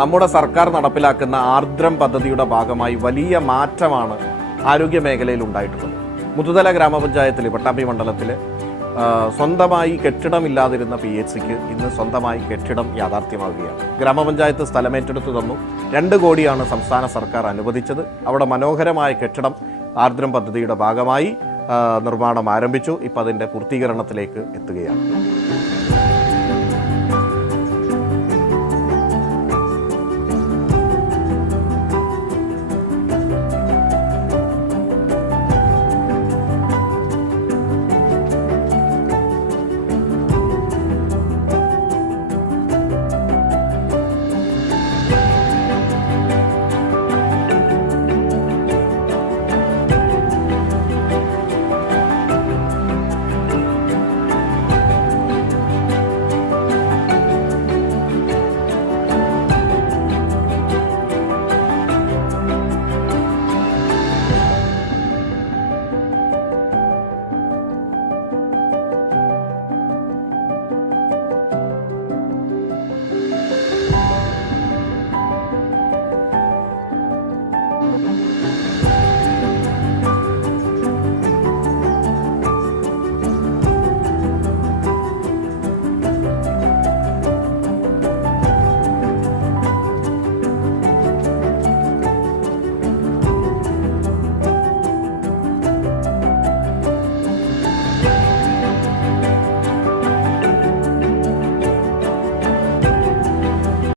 നമ്മുടെ സർക്കാർ നടപ്പിലാക്കുന്ന ആർദ്രം പദ്ധതിയുടെ ഭാഗമായി വലിയ മാറ്റമാണ് ആരോഗ്യ മേഖലയിൽ ഉണ്ടായിട്ടുള്ളത്. മുതുതല ഗ്രാമപഞ്ചായത്തിൽ പട്ടാമ്പി മണ്ഡലത്തിൽ സ്വന്തമായി കെട്ടിടമില്ലാതിരുന്ന PHCക്ക് ഇന്ന് സ്വന്തമായി കെട്ടിടം യാഥാർത്ഥ്യമാവുകയാണ്. ഗ്രാമപഞ്ചായത്ത് സ്ഥലമേറ്റെടുത്തു തന്നു. 2 കോടിയാണ് സംസ്ഥാന സർക്കാർ അനുവദിച്ചത്. അവിടെ മനോഹരമായ കെട്ടിടം ആർദ്രം പദ്ധതിയുടെ ഭാഗമായി നിർമ്മാണം ആരംഭിച്ചു. ഇപ്പോൾ അതിൻ്റെ പൂർത്തീകരണത്തിലേക്ക് എത്തുകയാണ്.